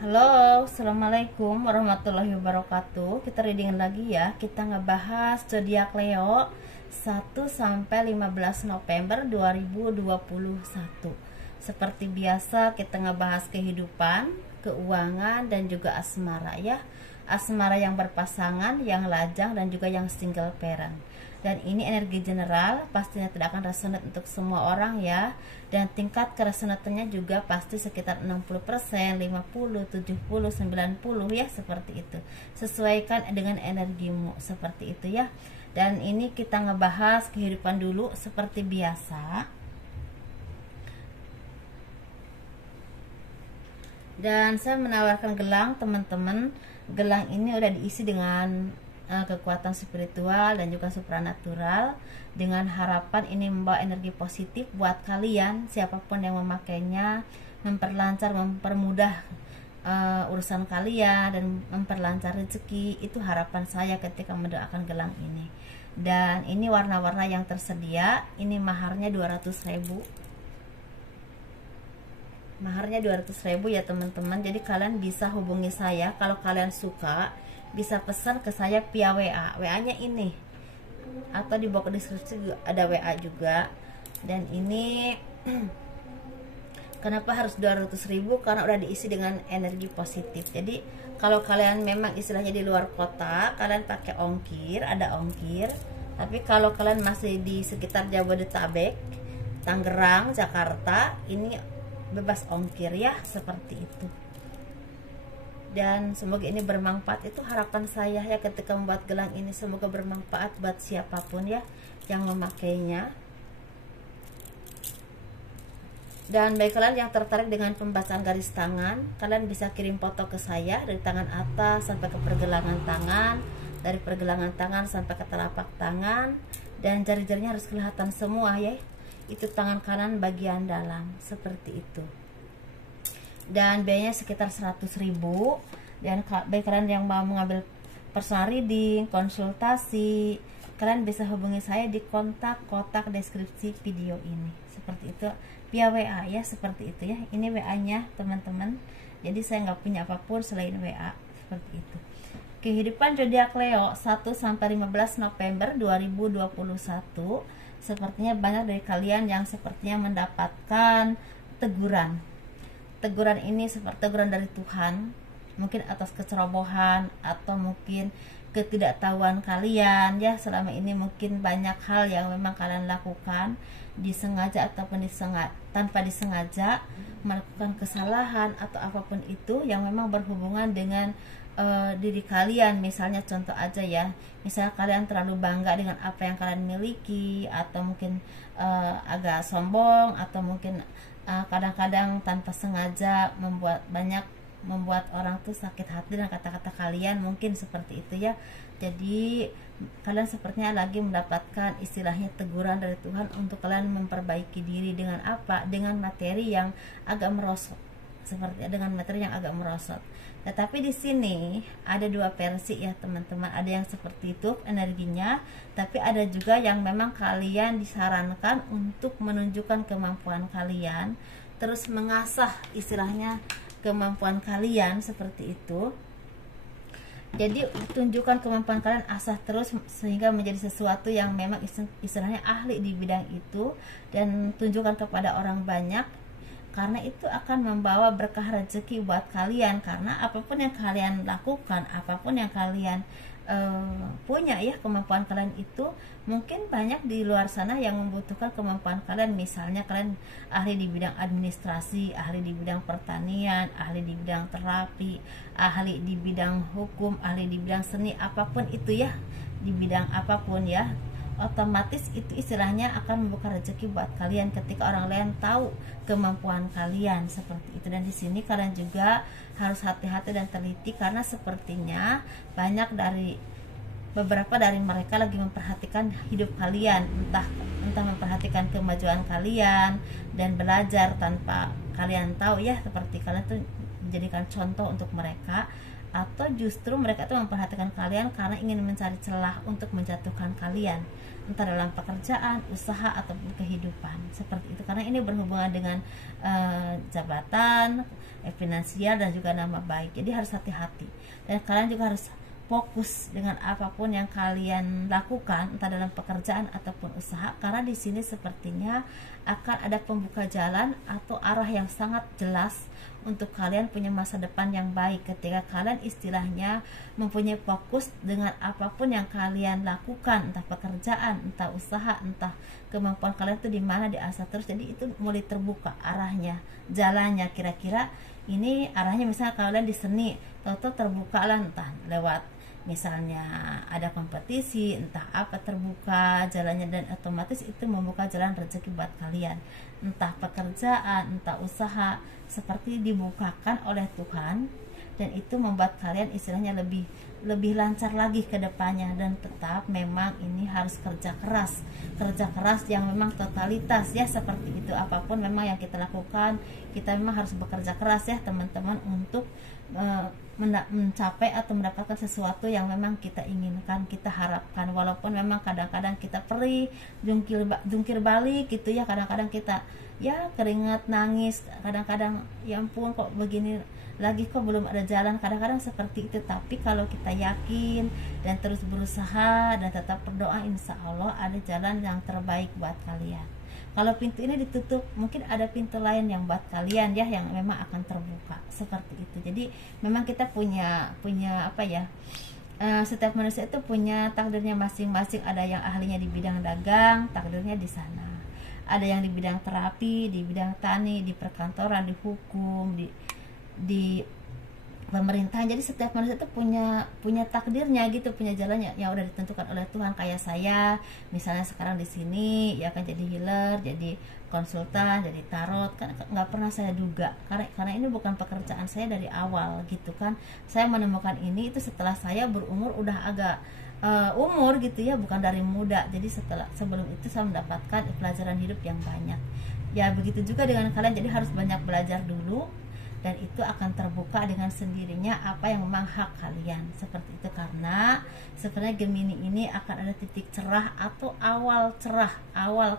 Halo, assalamualaikum warahmatullahi wabarakatuh. Kita reading lagi ya. Kita ngebahas zodiak Leo 1 sampai 15 November 2021. Seperti biasa kita ngebahas kehidupan, keuangan dan juga asmara ya. Asmara yang berpasangan, yang lajang dan juga yang single parent. Dan ini energi general, pastinya tidak akan resonate untuk semua orang ya. Dan tingkat keresonatannya juga pasti sekitar 60%, 50, 70, 90 ya, seperti itu. Sesuaikan dengan energimu seperti itu ya. Dan ini kita ngebahas kehidupan dulu seperti biasa. Dan saya menawarkan gelang teman-teman. Gelang ini udah diisi dengan kekuatan spiritual dan juga supranatural, dengan harapan ini membawa energi positif buat kalian siapapun yang memakainya, memperlancar, mempermudah urusan kalian dan memperlancar rezeki. Itu harapan saya ketika mendoakan gelang ini. Dan ini warna-warna yang tersedia. Ini maharnya 200.000. Maharnya 200.000 ya teman-teman. Jadi kalian bisa hubungi saya kalau kalian suka, bisa pesan ke saya via WA. WA-nya ini atau di bawah deskripsi juga ada WA juga. Dan ini kenapa harus 200.000? Karena udah diisi dengan energi positif. Jadi kalau kalian memang istilahnya di luar kota, kalian pakai ongkir, ada ongkir. Tapi kalau kalian masih di sekitar Jabodetabek, Tangerang, Jakarta, ini bebas ongkir ya, seperti itu. Dan semoga ini bermanfaat, itu harapan saya ya ketika membuat gelang ini. Semoga bermanfaat buat siapapun ya yang memakainya. Dan bagi kalian yang tertarik dengan pembacaan garis tangan, kalian bisa kirim foto ke saya dari tangan atas sampai ke pergelangan tangan, dari pergelangan tangan sampai ke telapak tangan, dan jari-jarinya harus kelihatan semua ya. Itu tangan kanan bagian dalam, seperti itu. Dan biayanya sekitar 100.000. Dan bagi kalian yang mau mengambil personal reading, konsultasi, kalian bisa hubungi saya di kontak kotak deskripsi video ini, seperti itu, via WA ya, seperti itu ya. Ini WA nya teman-teman, jadi saya nggak punya apapun selain WA, seperti itu. Kehidupan zodiak Leo 1 sampai 15 November 2021. Sepertinya banyak dari kalian yang sepertinya mendapatkan teguran. Teguran ini seperti teguran dari Tuhan, mungkin atas kecerobohan atau mungkin ketidaktahuan kalian ya. Selama ini mungkin banyak hal yang memang kalian lakukan disengaja ataupun tanpa disengaja, melakukan kesalahan atau apapun itu yang memang berhubungan dengan diri kalian. Misalnya contoh aja ya, misalnya kalian terlalu bangga dengan apa yang kalian miliki, atau mungkin agak sombong, atau mungkin kadang-kadang tanpa sengaja membuat orang tuh sakit hati dengan kata-kata kalian, mungkin seperti itu ya. Jadi kalian sepertinya lagi mendapatkan istilahnya teguran dari Tuhan untuk kalian memperbaiki diri dengan apa? Dengan materi yang agak merosot, seperti dengan materi yang agak merosot. Tetapi di sini ada dua versi ya teman-teman. Ada yang seperti itu energinya, tapi ada juga yang memang kalian disarankan untuk menunjukkan kemampuan kalian, terus mengasah istilahnya kemampuan kalian, seperti itu. Jadi tunjukkan kemampuan kalian, asah terus sehingga menjadi sesuatu yang memang istilahnya ahli di bidang itu, dan tunjukkan kepada orang banyak, karena itu akan membawa berkah rezeki buat kalian. Karena apapun yang kalian lakukan, apapun yang kalian punya ya, kemampuan kalian itu, mungkin banyak di luar sana yang membutuhkan kemampuan kalian. Misalnya kalian ahli di bidang administrasi, ahli di bidang pertanian, ahli di bidang terapi, ahli di bidang hukum, ahli di bidang seni, apapun itu ya, di bidang apapun ya, otomatis itu istilahnya akan membuka rezeki buat kalian ketika orang lain tahu kemampuan kalian, seperti itu. Dan di sini kalian juga harus hati-hati dan teliti, karena sepertinya beberapa dari mereka lagi memperhatikan hidup kalian, entah memperhatikan kemajuan kalian dan belajar tanpa kalian tahu ya, seperti kalian tuh menjadikan contoh untuk mereka, atau justru mereka itu memperhatikan kalian karena ingin mencari celah untuk menjatuhkan kalian, entah dalam pekerjaan, usaha ataupun kehidupan seperti itu, karena ini berhubungan dengan jabatan, finansial dan juga nama baik. Jadi harus hati-hati, dan kalian juga harus fokus dengan apapun yang kalian lakukan, entah dalam pekerjaan ataupun usaha, karena di sini sepertinya akan ada pembuka jalan atau arah yang sangat jelas untuk kalian punya masa depan yang baik ketika kalian istilahnya mempunyai fokus dengan apapun yang kalian lakukan, entah pekerjaan, entah usaha, entah kemampuan kalian itu di mana diasah terus. Jadi itu mulai terbuka arahnya, jalannya. Kira-kira ini arahnya, misalnya kalian di seni, tahu-tahu terbuka lah, entah lewat misalnya ada kompetisi, entah apa, terbuka jalannya, dan otomatis itu membuka jalan rezeki buat kalian, entah pekerjaan, entah usaha, seperti dibukakan oleh Tuhan, dan itu membuat kalian istilahnya lebih lancar lagi ke depannya. Dan tetap memang ini harus kerja keras yang memang totalitas ya, seperti itu. Apapun memang yang kita lakukan, kita memang harus bekerja keras ya teman-teman, untuk mencapai atau mendapatkan sesuatu yang memang kita inginkan, kita harapkan. Walaupun memang kadang-kadang kita perih, jungkir balik gitu ya, kadang-kadang kita ya keringat, nangis, kadang-kadang ya ampun kok begini lagi, kok belum ada jalan, kadang-kadang seperti itu. Tapi kalau kita yakin dan terus berusaha dan tetap berdoa, insya Allah ada jalan yang terbaik buat kalian. Kalau pintu ini ditutup, mungkin ada pintu lain yang buat kalian ya, yang memang akan terbuka seperti itu. Jadi memang kita punya apa ya, setiap manusia itu punya takdirnya masing-masing. Ada yang ahlinya di bidang dagang, takdirnya di sana. Ada yang di bidang terapi, di bidang tani, di perkantoran, di hukum, di pemerintahan. Jadi setiap manusia itu punya takdirnya gitu, punya jalannya yang udah ditentukan oleh Tuhan. Kayak saya misalnya sekarang di sini ya kan, jadi healer, jadi konsultan, jadi tarot, kan nggak pernah saya duga, karena ini bukan pekerjaan saya dari awal gitu kan. Saya menemukan ini itu setelah saya berumur udah agak umur gitu ya, bukan dari muda. Jadi sebelum itu saya mendapatkan pelajaran hidup yang banyak ya. Begitu juga dengan kalian, jadi harus banyak belajar dulu, dan itu akan terbuka dengan sendirinya apa yang memang hak kalian seperti itu. Karena sebenarnya Gemini ini akan ada titik cerah atau awal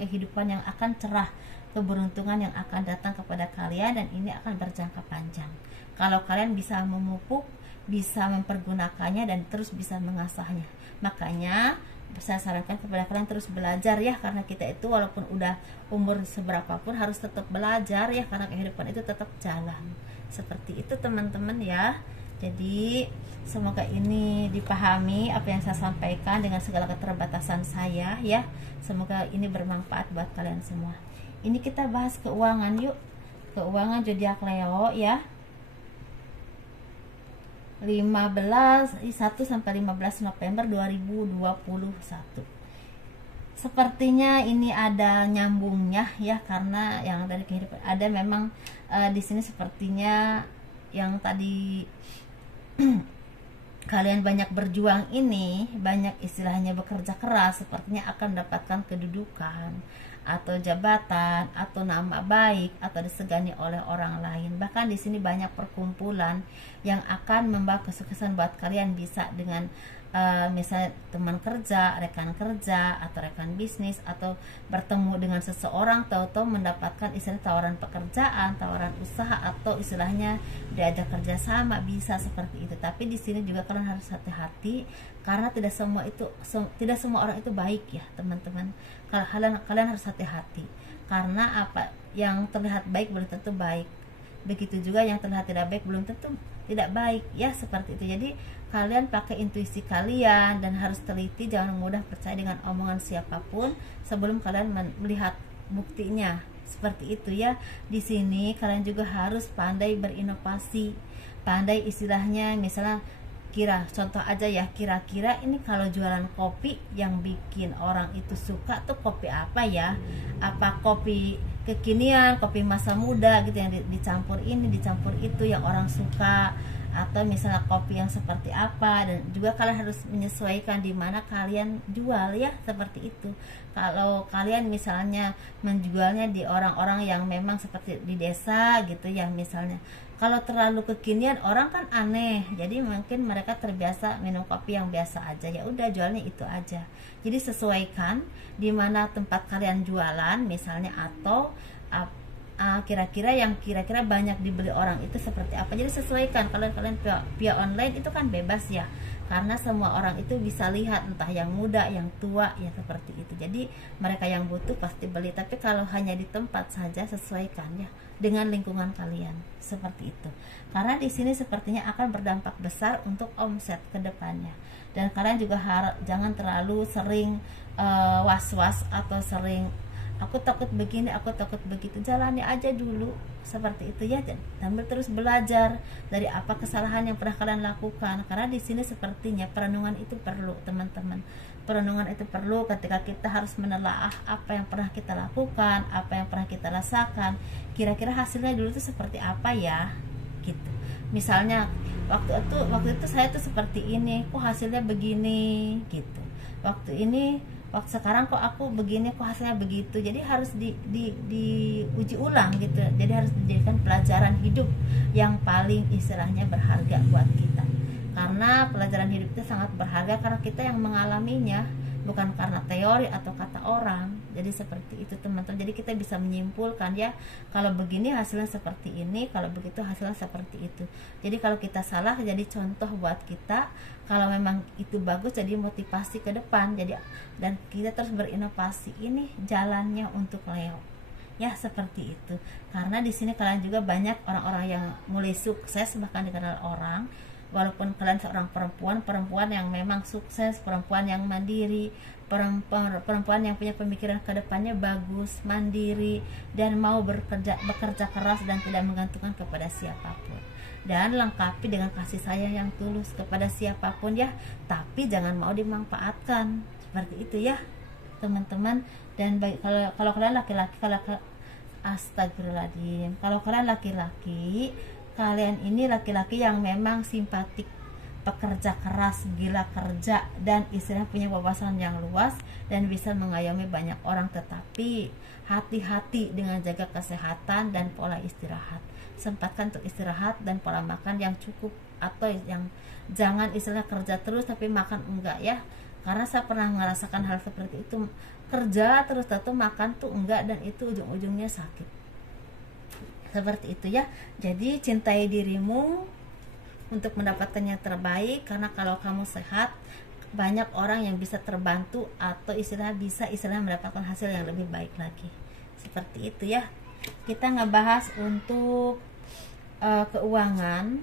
kehidupan yang akan cerah, keberuntungan yang akan datang kepada kalian, dan ini akan berjangka panjang kalau kalian bisa memupuk, bisa mempergunakannya, dan terus bisa mengasahnya. Makanya saya sarankan kepada kalian terus belajar ya, karena kita itu walaupun udah umur seberapapun harus tetap belajar ya, karena kehidupan itu tetap jalan. Seperti itu teman-teman ya. Jadi semoga ini dipahami apa yang saya sampaikan dengan segala keterbatasan saya ya. Semoga ini bermanfaat buat kalian semua. Ini kita bahas keuangan yuk. Keuangan zodiak Leo ya. 1 sampai 15 November 2021. Sepertinya ini ada nyambungnya ya, karena yang dari kehidupan ada memang di sini sepertinya yang tadi kalian banyak berjuang ini, banyak istilahnya bekerja keras, sepertinya akan mendapatkan kedudukan atau jabatan atau nama baik atau disegani oleh orang lain. Bahkan di sini banyak perkumpulan yang akan membawa kesuksesan buat kalian, bisa dengan misalnya teman kerja, rekan kerja, atau rekan bisnis, atau bertemu dengan seseorang, tahu-tahu mendapatkan istilahnya tawaran pekerjaan, tawaran usaha, atau istilahnya diajak kerja sama, bisa seperti itu. Tapi di sini juga kalian harus hati-hati, karena tidak semua orang itu baik ya teman-teman. Kalian harus hati-hati, karena apa yang terlihat baik belum tentu baik, begitu juga yang terlihat tidak baik belum tentu tidak baik ya, seperti itu. Jadi kalian pakai intuisi kalian dan harus teliti, jangan mudah percaya dengan omongan siapapun sebelum kalian melihat buktinya, seperti itu ya. Di sini kalian juga harus pandai berinovasi, pandai istilahnya misalnya contoh aja ya, kira-kira ini kalau jualan kopi yang bikin orang itu suka tuh kopi apa ya? Apa kopi kekinian, kopi masa muda gitu yang dicampur ini, dicampur itu yang orang suka, atau misalnya kopi yang seperti apa. Dan juga kalian harus menyesuaikan di mana kalian jual ya, seperti itu. Kalau kalian misalnya menjualnya di orang-orang yang memang seperti di desa gitu, yang misalnya Kalau terlalu kekinian orang kan aneh, jadi mungkin mereka terbiasa minum kopi yang biasa aja, ya udah jualnya itu aja. Jadi sesuaikan di mana tempat kalian jualan misalnya, atau kira-kira yang kira-kira banyak dibeli orang itu seperti apa. Jadi sesuaikan. Kalau kalian via online itu kan bebas ya, karena semua orang itu bisa lihat, entah yang muda yang tua ya, seperti itu. Jadi mereka yang butuh pasti beli. Tapi kalau hanya di tempat saja, sesuaikan ya dengan lingkungan kalian, seperti itu. Karena di sini sepertinya akan berdampak besar untuk omset ke depannya. Dan kalian juga jangan terlalu sering was-was atau sering aku takut begini, aku takut begitu. Jalani aja dulu seperti itu ya, sambil terus belajar dari apa kesalahan yang pernah kalian lakukan. Karena di sini sepertinya perenungan itu perlu, teman-teman. Perenungan itu perlu ketika kita harus menelaah apa yang pernah kita lakukan, apa yang pernah kita rasakan. Kira-kira hasilnya dulu itu seperti apa ya, gitu. Misalnya waktu itu saya tuh seperti ini, kok hasilnya begini, gitu. Waktu sekarang kok aku begini, kok hasilnya begitu. Jadi harus diuji ulang gitu. Jadi harus dijadikan pelajaran hidup yang paling istilahnya berharga buat kita. Karena pelajaran hidup itu sangat berharga karena kita yang mengalaminya, bukan karena teori atau kata orang. Jadi seperti itu, teman-teman. Jadi kita bisa menyimpulkan ya, kalau begini hasilnya seperti ini, kalau begitu hasilnya seperti itu. Jadi kalau kita salah, jadi contoh buat kita. Kalau memang itu bagus, jadi motivasi ke depan. Jadi dan kita terus berinovasi, ini jalannya untuk Leo ya, seperti itu. Karena di sini kalian juga banyak orang-orang yang mulai sukses, bahkan dikenal orang. Walaupun kalian seorang perempuan yang memang sukses, perempuan yang mandiri, perempuan yang punya pemikiran ke depannya bagus, mandiri, dan mau bekerja keras dan tidak menggantungkan kepada siapapun. Dan lengkapi dengan kasih sayang yang tulus kepada siapapun ya, tapi jangan mau dimanfaatkan. Seperti itu ya, teman-teman. Dan kalau kalian laki-laki, astagfirullahaladzim, kalau kalian laki-laki, kalian ini laki-laki yang memang simpatik, pekerja keras, gila kerja, dan istilah punya wawasan yang luas dan bisa mengayomi banyak orang. Tetapi hati-hati dengan jaga kesehatan dan pola istirahat. Sempatkan untuk istirahat dan pola makan yang cukup, atau yang jangan istilah kerja terus tapi makan enggak ya. Karena saya pernah merasakan hal seperti itu, kerja terus tapi makan tuh enggak, dan itu ujung-ujungnya sakit. Seperti itu ya. Jadi cintai dirimu untuk mendapatkannya terbaik, karena kalau kamu sehat, banyak orang yang bisa terbantu atau bisa mendapatkan hasil yang lebih baik lagi. Seperti itu ya. Kita ngebahas untuk keuangan.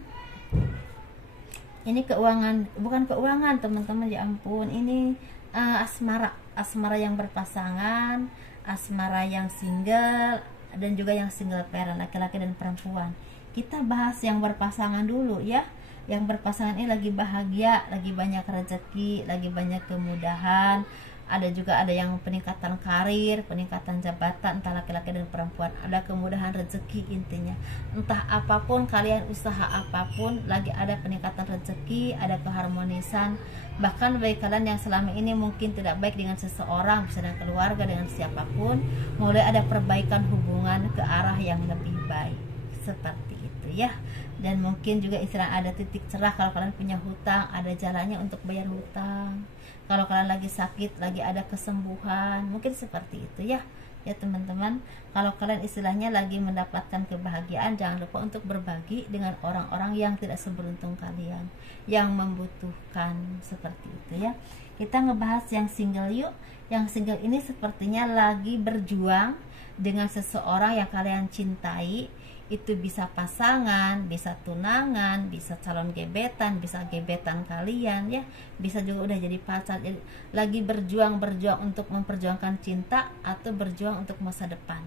Ini keuangan, bukan keuangan teman-teman, ya ampun. Ini asmara yang berpasangan, asmara yang single, dan juga yang single parent, laki-laki dan perempuan. Kita bahas yang berpasangan dulu ya. Yang berpasangan ini lagi bahagia, lagi banyak rezeki, lagi banyak kemudahan. Ada yang peningkatan karir, peningkatan jabatan, entah laki-laki dan perempuan. Ada kemudahan rezeki intinya. Entah apapun kalian, usaha apapun, lagi ada peningkatan rezeki, ada keharmonisan. Bahkan bagi kalian yang selama ini mungkin tidak baik dengan seseorang, bisa dengan keluarga, dengan siapapun, mulai ada perbaikan hubungan ke arah yang lebih baik. Seperti itu ya. Dan mungkin juga istilah ada titik cerah. Kalau kalian punya hutang, ada jalannya untuk bayar hutang. Kalau kalian lagi sakit, lagi ada kesembuhan, mungkin seperti itu ya. Ya teman-teman, kalau kalian istilahnya lagi mendapatkan kebahagiaan, jangan lupa untuk berbagi dengan orang-orang yang tidak seberuntung kalian, yang membutuhkan. Seperti itu ya. Kita ngebahas yang single yuk. Yang single ini sepertinya lagi berjuang dengan seseorang yang kalian cintai. Itu bisa pasangan, bisa tunangan, bisa calon gebetan, bisa gebetan kalian ya, bisa juga udah jadi pacar. Jadi lagi berjuang untuk memperjuangkan cinta atau berjuang untuk masa depan.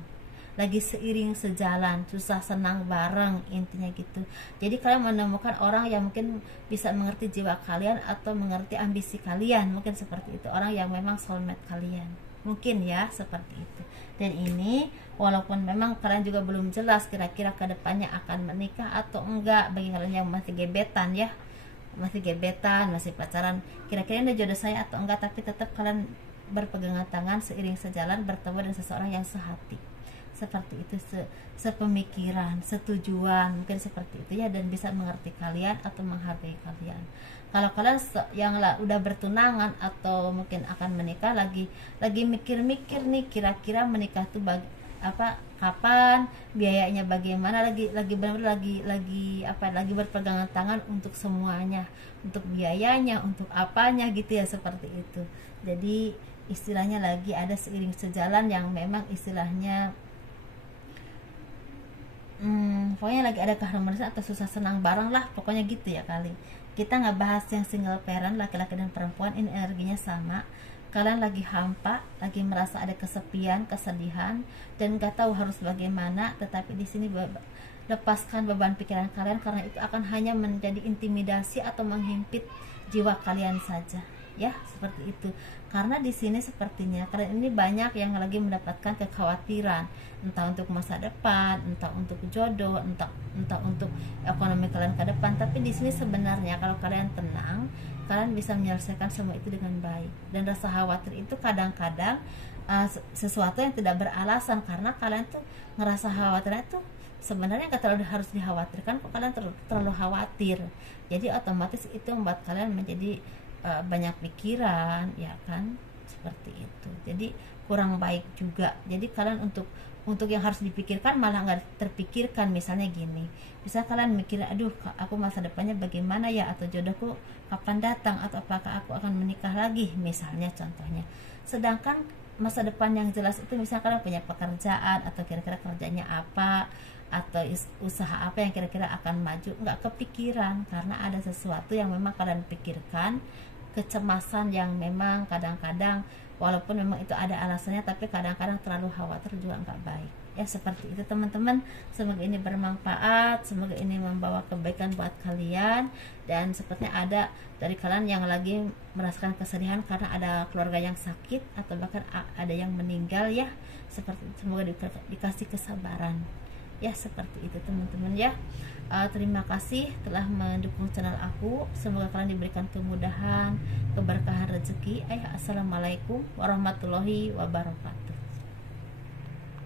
Lagi seiring sejalan, susah senang bareng, intinya gitu. Jadi kalian menemukan orang yang mungkin bisa mengerti jiwa kalian atau mengerti ambisi kalian, mungkin seperti itu. Orang yang memang soulmate kalian, mungkin ya, seperti itu. Dan ini walaupun memang kalian juga belum jelas kira-kira kedepannya akan menikah atau enggak, bagi kalian yang masih gebetan ya, masih pacaran, kira-kira ini jodoh saya atau enggak, tapi tetap kalian berpegangan tangan seiring sejalan bertemu dengan seseorang yang sehati. seperti itu, sepemikiran, setujuan, mungkin seperti itu ya, dan bisa mengerti kalian atau menghargai kalian. Kalau kalian yang udah bertunangan atau mungkin akan menikah, lagi mikir-mikir nih kira-kira menikah tuh apa, kapan, biayanya bagaimana, lagi benar-benar lagi berpegangan tangan untuk semuanya, untuk biayanya, untuk apanya gitu ya, seperti itu. Jadi istilahnya lagi ada seiring sejalan yang memang istilahnya pokoknya lagi ada keharmonisan atau susah senang bareng lah, pokoknya gitu ya kali. Kita nggak bahas yang single parent, laki-laki dan perempuan, ini energinya sama. Kalian lagi hampa, lagi merasa ada kesepian, kesedihan, dan nggak tahu harus bagaimana. Tetapi di sini lepaskan beban pikiran kalian, karena itu akan hanya menjadi intimidasi atau menghimpit jiwa kalian saja. Ya, seperti itu. Karena di sini sepertinya kalian ini banyak yang lagi mendapatkan kekhawatiran, entah untuk masa depan, entah untuk jodoh, entah untuk ekonomi kalian ke depan. Tapi di sini sebenarnya kalau kalian tenang, kalian bisa menyelesaikan semua itu dengan baik. Dan rasa khawatir itu kadang-kadang sesuatu yang tidak beralasan, karena kalian tuh ngerasa khawatirnya tuh sebenarnya nggak terlalu harus dikhawatirkan, kok kalian terlalu khawatir. Jadi otomatis itu membuat kalian menjadi banyak pikiran, ya kan, seperti itu. Jadi kurang baik juga. Jadi kalian untuk yang harus dipikirkan malah nggak terpikirkan. Misalnya gini, bisa kalian mikir, aduh aku masa depannya bagaimana ya, atau jodohku kapan datang, atau apakah aku akan menikah lagi, misalnya contohnya. Sedangkan masa depan yang jelas itu misalnya kalian punya pekerjaan, atau kira-kira kerjanya apa, atau usaha apa yang kira-kira akan maju, nggak kepikiran karena ada sesuatu yang memang kalian pikirkan, kecemasan yang memang kadang-kadang walaupun memang itu ada alasannya, tapi kadang-kadang terlalu khawatir juga nggak baik ya. Seperti itu teman-teman, semoga ini bermanfaat, semoga ini membawa kebaikan buat kalian. Dan sepertinya ada dari kalian yang lagi merasakan kesedihan karena ada keluarga yang sakit atau bahkan ada yang meninggal ya, seperti itu. Semoga dikasih kesabaran ya, seperti itu teman-teman ya. Terima kasih telah mendukung channel aku. Semoga kalian diberikan kemudahan, keberkahan rezeki. Assalamualaikum warahmatullahi wabarakatuh.